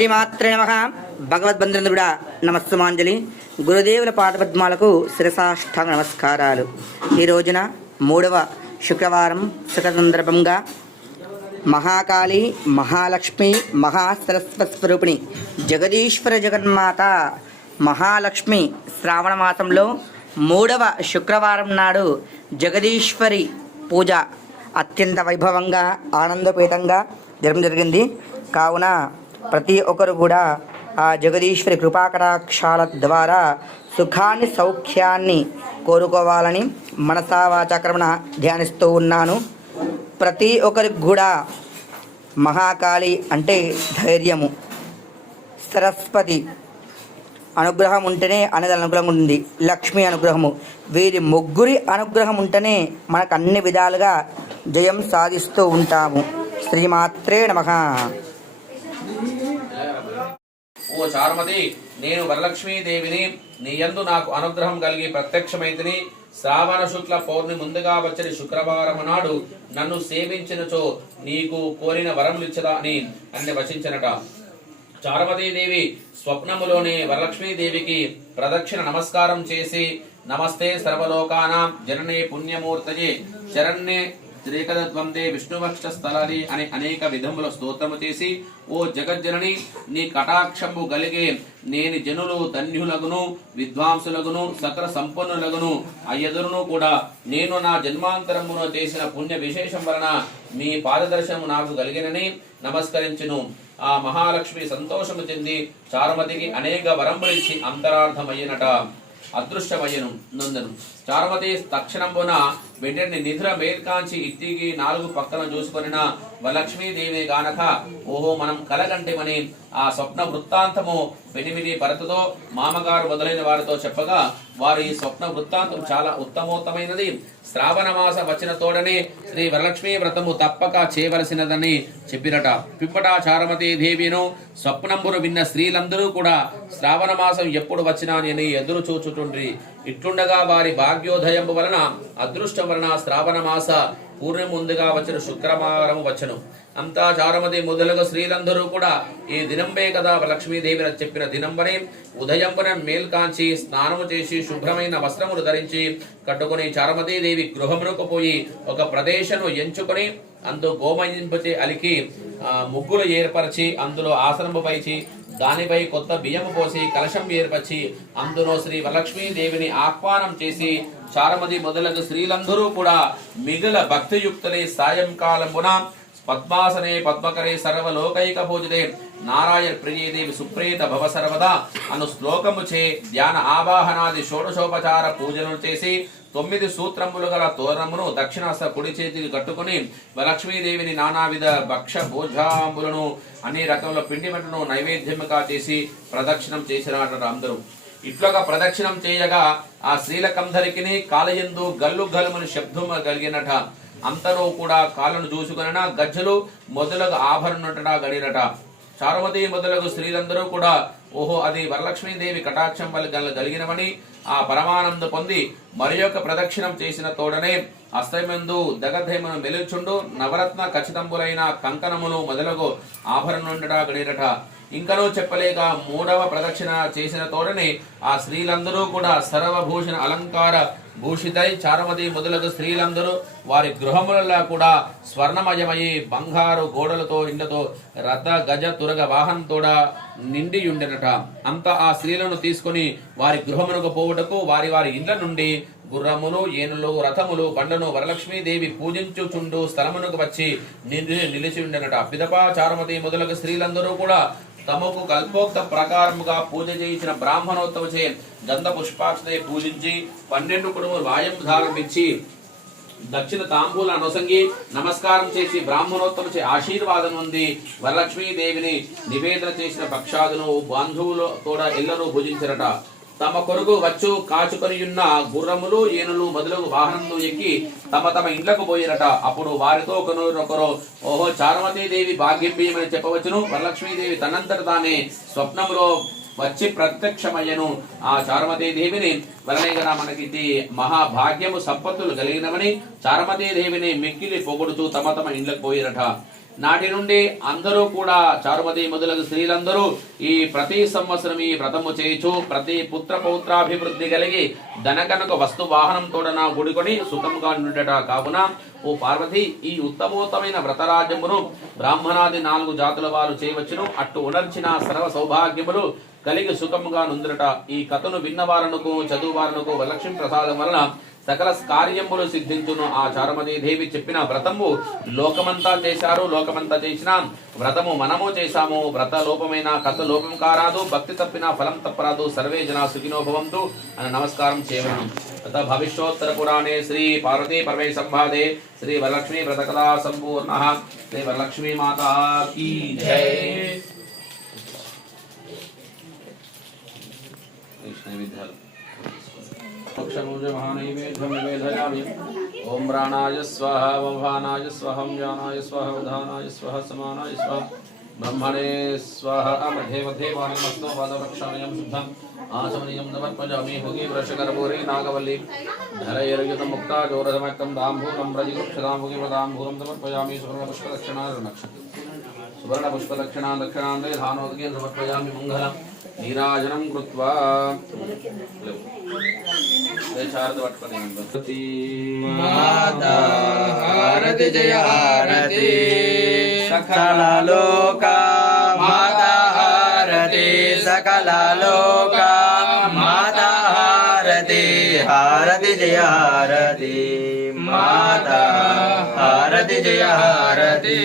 శ్రీమాత్రే నమః. భగవద్బంధుడా నమస్సుమాంజలి. గురుదేవుల పాదపద్మాలకు శిరసాష్టాంగ నమస్కారాలు. ఈ రోజున 3వ శుక్రవారం శుభ సందర్భంగా మహాకాళి, మహాలక్ష్మి, మహాసరస్వతి స్వరూపిణి జగదీశ్వర జగన్మాత మహాలక్ష్మి శ్రావణ మాసంలో 3వ శుక్రవారం నాడు జగదీశ్వరి పూజ అత్యంత వైభవంగా ఆనందపేతంగా జరగడం జరిగింది. కావున ప్రతి ఒక్కరు కూడా ఆ జగదీశ్వరి కృపాకటాక్షాల ద్వారా సుఖాన్ని సౌఖ్యాన్ని కోరుకోవాలని మనసా వాచా కర్మణ ధ్యానిస్తూ ఉన్నాను. ప్రతి ఒక్కరికి కూడా మహాకాళి అంటే ధైర్యము, సరస్వతి అనుగ్రహం ఉంటేనే అనేది అనుగ్రహం ఉంటుంది, లక్ష్మి అనుగ్రహము, వీరి ముగ్గురి అనుగ్రహం ఉంటేనే మనకు అన్ని విధాలుగా జయం సాధిస్తూ ఉంటాము. శ్రీమాత్రే నమః. ఓ చారుమతి, నేను వరలక్ష్మీదేవిని. నీ యందు నాకు అనుగ్రహం కలిగి ప్రత్యక్షమైతిని. శ్రావణ శుక్ల పౌర్ణమి ముందుగా వచ్చని శుక్రవారం నాడు నన్ను సేవించినచో నీకు కోరిన వరములిచ్చదా అని అన్ని వచించినట. చారుమతీదేవి స్వప్నములోనే వరలక్ష్మీదేవికి ప్రదక్షిణ నమస్కారం చేసి, నమస్తే సర్వలోకానాం జననే పుణ్యమూర్తయే శరణ్యే శ్రీకరద్వందే విష్ణువక్ష స్థలాది అని అనేక విధముల స్తోత్రము చేసి, ఓ జగజ్జనని, నీ కటాక్షము గలిగే నేని జనులు ధన్యులగును, విద్వాంసులగును, సకల సంపన్నులగును అయ్యదురును కూడా నేను నా జన్మాంతరమును చేసిన పుణ్య విశేషం వలన మీ పాదదర్శనము నాకు కలిగినని నమస్కరించును. ఆ మహాలక్ష్మి సంతోషము చెంది చారుమతికి అనేక వరంబులిచ్చి అంతరార్థమయ్యనట. అదృష్టమయ్యను నందను. చారుమతి తక్షణంబున వెంటనే నిద్ర మేల్కాంచి ఇట్టికి 4 పక్కన చూసుకొనిన వరలక్ష్మీదేవి గానక, ఓహో మనం కలగంటిమని ఆ స్వప్న వృత్తాంతము పెనిమిది భరతుతో మామగారు మొదలైన వారితో చెప్పగా, వారు ఈ స్వప్న వృత్తాంతం చాలా ఉత్తమోత్తమైనది, శ్రావణ మాస వచ్చిన తోడనే శ్రీ వరలక్ష్మీ వ్రతము తప్పక చేయవలసినదని చెప్పిరట. పిప్పట చారుమతి దేవిను స్వప్నంబును విన్న స్త్రీలందరూ కూడా శ్రావణ మాసం ఎప్పుడు వచ్చినా అని ఎదురు చూచుతుండ్రి. ఇట్లుండగా వారి భాగ్యోదయం వలన అదృష్టం వలన శ్రావణ మాస పూర్ణం ముందుగా వచ్చిన శుక్రవారం వచ్చను. అంతా చారుమతి మొదలుగా స్త్రీలందరూ కూడా ఈ దినంబే కదా లక్ష్మీదేవి చెప్పిన దినంబని ఉదయంబున మేల్కాంచి స్నానము చేసి శుభ్రమైన వస్త్రములు ధరించి కట్టుకుని చారుమతీదేవి గృహమునకు పోయి ఒక ప్రదేశము ఎంచుకొని అందు గోమయింపచే అలికి ముగ్గులు ఏర్పరిచి అందులో ఆసనము పైచి దానిపై కొత్త బియ్యము పోసి కలశం ఏర్పరిచి అందులో శ్రీ వరలక్ష్మీదేవిని ఆహ్వానం చేసి చారుమతి మొదలగు స్త్రీలందరూ కూడా మిగుల భక్తియుక్తులై సాయంకాలమున పద్మాసనే పద్మకరే సర్వలోకైక పూజితే నారాయణ ప్రియదేవి సుప్రేత భవ సర్వదా అను శ్లోకము చే ధ్యాన ఆవాహనాది షోడశోపచార పూజలను చేసి 9 సూత్రములు గల తోరణమును దక్షిణాస్త కుడి చేతికి కట్టుకుని వరలక్ష్మీదేవిని నానావిధ భక్ష భోజాంబులను అన్ని రకముల పిండి వంటను నైవేద్యముగా చేసి ప్రదక్షిణం చేసినట. అందరూ ఇట్లుగా ప్రదక్షిణం చేయగా ఆ స్త్రీలకందరికిని కాలయందు గల్లు గల్లుమని శబ్దము కలిగినట. అంతలో కూడా కాళ్ళను చూసుకున్న గజ్జలు మొదలగు ఆభరణట గడిరట. చారుమతి మొదలగు స్త్రీలందరూ కూడా ఓహో అది వరలక్ష్మీదేవి కటాక్షం వల్ల కలిగినవని ఆ పరమానంద పొంది మరి యొక్క ప్రదక్షిణం చేసిన తోడనే అస్తమందు దగధేమను మెలుచుండు నవరత్న ఖచ్చితంబులైన కంకణములు మొదలగు ఆభరణుండట గడిరట. ఇంకనూ చెప్పలేక 3వ ప్రదక్షిణ చేసిన తోడనే ఆ స్త్రీలందరూ కూడా సర్వభూషణ అలంకార భూషితై చారుమతి మొదలగు స్త్రీలందరూ వారి గృహములలో కూడా స్వర్ణమయమయ్యి బంగారు గోడలతో ఇండ్లతో రథ గజ తురగ వాహనంతోడ నిండి ఉండెనట. అంతా ఆ స్త్రీలను తీసుకుని వారి గృహమునకు పోవుటకు వారి వారి ఇండ్ల నుండి గుర్రములు, ఏనులు, రథములు, బండను వరలక్ష్మీదేవి పూజించుచుండు స్థలమునకు వచ్చి నిలిచి ఉండెనట. పిదపా చారుమతి మొదలగు స్త్రీలందరూ కూడా తమకు కల్పోక్త ప్రకారముగా పూజ చేయించిన బ్రాహ్మణోత్తమచే గంధ పుష్పాక్షతే పూజించి 12 కుడుములు వాయం ధారమిచ్చి దక్షిణ తాంబూల నొసంగి నమస్కారం చేసి బ్రాహ్మణోత్తమచే ఆశీర్వాదం ఉంది వరలక్ష్మీదేవిని నివేదన చేసిన భక్షాదును బంధువులు కూడా ఎల్లరూ భుజించరట. తమ కొరకు వచ్చు కాచుకొనియున్న గుర్రములు, ఏనులు మొదలగు వాహనంలో ఎక్కి తమ తమ ఇండ్లకు పోయిరట. అప్పుడు వారితో ఒకరు ఓహో చారుమతీదేవి భాగ్యమని చెప్పవచ్చును. వరలక్ష్మీదేవి తనంతట తానే స్వప్నములో వచ్చి ప్రత్యక్షమయ్యను. ఆ చారుమతీదేవిని వలనేగన మనకి మహాభాగ్యము సంపత్తులు కలిగినవని చారుమతీదేవిని మిక్కిలి పొగుడుతూ తమ తమ ఇండ్లకు పోయిరట. నాటి నుండి అందరూ కూడా చారుమతి మొదలగు స్త్రీలందరూ ఈ ప్రతి సంవత్సరం ఈ వ్రతము చేయుచు ప్రతి పుత్ర పౌత్రాభివృద్ధి కలిగి ధనకనక వస్తు వాహనం తోడన గుడికొని సుఖంగా నుండట కావున ఓ పార్వతి ఈ ఉత్తమోత్తమైన వ్రతరాజ్యమును బ్రాహ్మణాది 4 జాతుల వారు చేయవచ్చును. అట్టు ఉనర్చిన సర్వ సౌభాగ్యములు కలిగి సుఖముగా నుందురట. ఈ కథను విన్నవారనుకు చదువువారనుకు వరలక్ష్మి ప్రసాదం వలన సకల కార్యములు సిద్ధించును. ఆ చారుమతి దేవి చెప్పిన వ్రతము లోకమంతా చేశారు. లోకమంతా చేసిన వ్రతము మనము చేశాము. వ్రత లోపమైన కథ లోపం కారాదు, భక్తి తప్పిన ఫలం తప్పరాదు. సర్వే జనా సుఖినో భవంతు అని నమస్కారం చేయవలను. తత భవిష్యోత్తర పురాణే శ్రీ పార్వతీ పరమే సంవాదే శ్రీ వరలక్ష్మీ వ్రత కథా సంపూర్ణ. శ్రీ వరలక్ష్మీ మాతా కీ జై. నైవేద్యాలు ఓం ప్రాణాయ స్వాహ వభానాయ స్వహం జానాయ స్వహ ఉదానాయ స్వహ సమానాయ స్వహ బ్రహ్మణే స్వాహ. మధ్యే మధ్యే పానమస్తో పాదరక్షాణయం శుద్ధం ఆచమనీయం సమర్పయామి. హుగి వృషకర్పూరీ నాగవల్లి ధరయర్యుతం ముక్తా జోరసమక్కం దాంభూలం ప్రజిగుక్షతాం హుగి ప్రదాంభూలం సమర్పయామి. సువర్ణపుష్పదక్షిణా సువర్ణపుష్పదక్షిణా దక్షిణాంతే ధానోదకీం సమర్పయామి. మంగళం నీరాజనం కృత్వా మాతా హారతి జయ హారతి సకల లోక మాతా హారతి సకల లోక మాతా హారతి హారతి జయ హారతి మాతా హారతి జయ హారతి.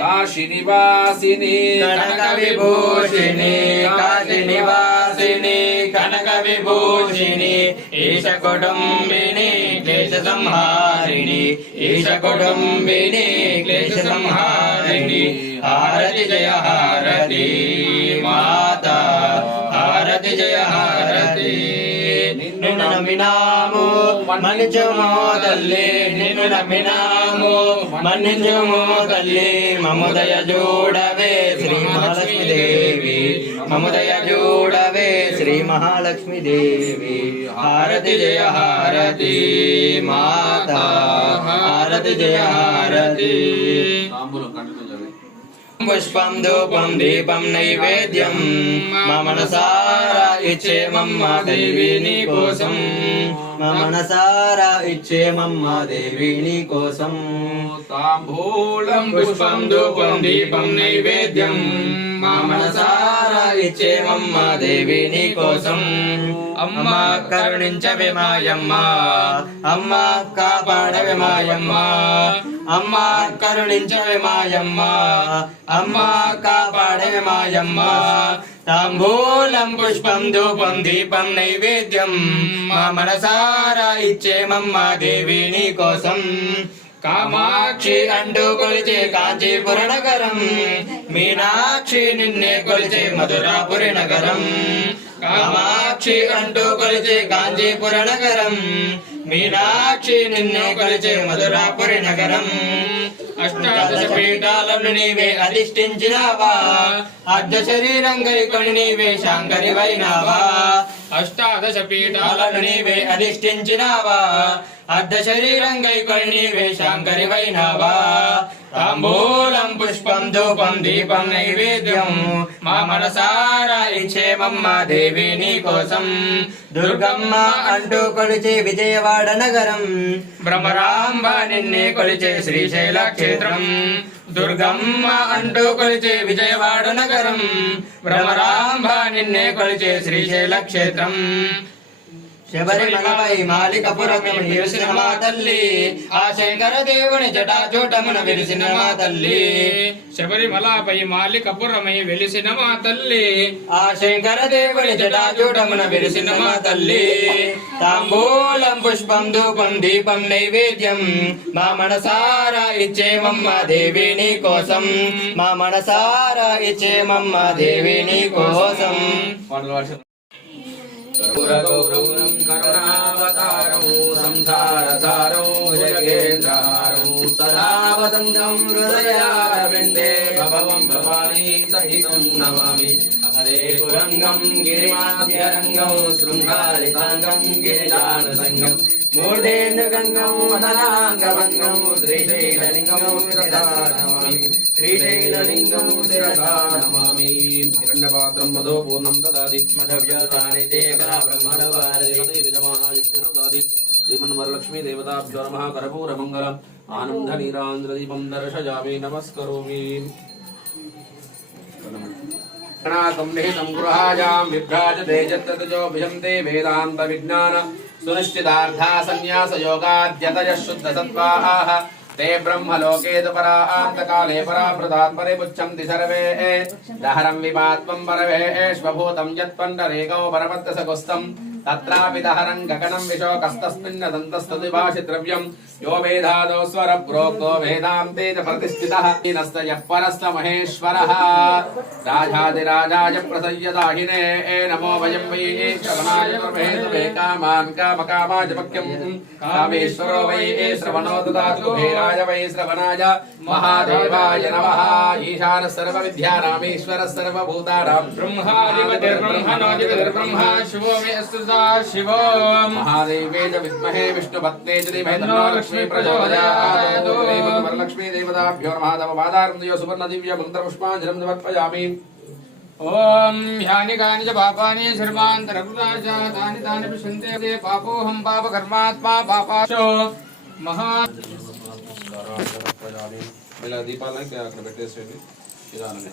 కాశీ నివాసిని కనక విభూషిణి కాశీ నివాసిని కనక విభూషిణి ఈశ కుటుంబిని క్లేశ సంహారిణి ఈశ కుటుంబిని క్లేశ సంహారిణి హారతి జయ హారతి మాతా హారతి జయ హారతి. నిన్ను నమ్మినాము మన్నించుము తల్లి నిన్ను నమ్మినాము మన్నించుము తల్లి మముదయ చూడవే శ్రీ మహాలక్ష్మి దేవి మముదయ చూడవే శ్రీ మహాలక్ష్మి దేవి. హారతి జయ హారతి మాతా హారతి జయ హారతి. పుష్పం ధూపం దీపం నైవేద్యం మా మనసారా ఇచ్చే మమ్మ దేవి నీ కోసం మా మనసారా ఇచ్చే మమ్మ దేవి నీ కోసం. తాంబూలం పుష్పం ధూపం దీపం నైవేద్యం మా మనసారా ఇచ్చే మమ్మ దేవి నీ కోసం. అమ్మ కరుణించవే మాయమ్మ అమ్మ కాపాడవే మాయమ్మ అమ్మ కరుణించవే మాయమ్మ అమ్మ కాపాడవే మాయమ్మ. తాంబూలం పుష్పం ధూపం దీపం నైవేద్యం మా మనసారా ఇచ్చే మమ్మ దేవి నీ కోసం. కామాక్షి అంటూ కొలిచే కాంచీపుర నగరం మీనాక్షి నిన్నే కొలిచే మధురాపురి నగరం. కామాక్షి అంటూ కొలిచే కాంచీపుర నగరం మీనాక్షి నిన్నే కొలిచే మధురాపురి నగరం. అష్టాదశ పీఠాలను నీవే అధిష్ఠించినావా అర్ధ శరీరం గైకొని నీవే శాంకరివైనావా. అష్టాదశ పీఠాలను నీవే అధిష్ఠించినావా అర్ధ శరీరం గైకొని నీవే శాంకరివైనావా. తాంబూలం పుష్పం ధూపం దీపం నైవేద్యం మా మనసారా ఇచ్చే మమ్మ దేవి నీ కోసం. దుర్గమ్మ అంటూ కొలిచే విజయవాడ నగరం భ్రమరాంబ నిన్నే కొలిచే శ్రీశైల క్షేత్రం. దుర్గమ్మ అంటూ కొలిచే విజయవాడ నగరం భ్రమరాంబ నిన్నే కొలిచే శ్రీశైల క్షేత్రం. శబరిమలపై మాలికపురము వెలిసిన మా తల్లి ఆ శంకర దేవుని జటాచూటమున వెలిసిన మా తల్లి. శబరిమలపై మాలికపురమై వెలిసిన మా తల్లి ఆ శంకర దేవుని జటాచూటమున వెలిసిన మా తల్లి. తాంబూలం పుష్పం ధూపం దీపం నైవేద్యం మా మనసారా ఇచ్చే మమ్మ దేవి నీ కోసం మా మనసారా ఇచ్చే మమ్మ దేవి నీ కోసం. గౌరవం కరుణావతారం సంసారసారం జగేంద్రహారం సదా వసంతం హృదయారవిందే భవం భవానీ సహితం నమామి. హరేపురంగం గిరిమాధ్యరంగం శృంగారితాంగం గిరిజానసంగం మూర్ధేంద్రగంగం మదనాంగభంగం శ్రీశైలలింగం శిరసా నమామి శ్రీశైలలింగం శిరసా నమామి హిరణ్యపాత్రం మధో పూర్ణం దదాతి మధవ్యతాని తే బ్రహ్మణవారది దదాతి శ్రీమన్వరలక్ష్మీ దేవతాభ్యో నమః కర్పూరమంగళం ఆనంద నీరాంధ్రదీపం దర్శయామి నమస్కరోమి గణాకంహితం గృహాయాం విభ్రాజతే యత్తతజో విజంతే వేదాంత విజ్ఞాన సునిశ్చితార్థా సన్యాస యోగాద్యతయ శుద్ధ సత్వాః ते ब्रह्मलोके परान्तकाले परामृतात् परिपुच्छन्ति सर्वे दहरं विपात्वं परवेश्वभूतं यत्पण्डरीकौ परमत्तसकुस्तम् तत्रापि दहरं गगनं विशोकस्तस्मिन्न दन्तस्तुतिभाषि द्रव्यं यो वेदादो स्वरप्रोक्तो वेदान्ते च प्रतिष्ठितः नस्तयः परस्त महेश्वरः राजाधिराजाय प्रसय्यदाहिने नमो वयं वै श्रवणाय कुर्महे कामान् कामकामाय पक्यं कामेश्वरो वै श्रवणो ददातु कुबेराय वै श्रवणाय महादेवाय नमः ईशानः सर्वविद्यानामीश्वरः सर्वभूतानां ब्रह्माधिपतिर्ब्रह्मणोऽधिपतिर्ब्रह्मा शिवो मे अस्तु शिवो महादेवे च विद्महे विष्णुपत्ने च धीमहि तन्नो लक्ष्मी प्रचोदयात् वरलक्ष्मी देवताभ्यो नमः तव पादारविन्दयो सुवर्णदिव्य मन्त्रपुष्पाञ्जलिं समर्पयामि ओम ह्यानि कानि च पापानि सर्वान्तरकृतानि तानि विशन्ते पापोऽहं पापकर्मात्मा पापाशो महा ఇలా దీపాలకి అక్కడ పెట్టేసేయండి ఇదానండి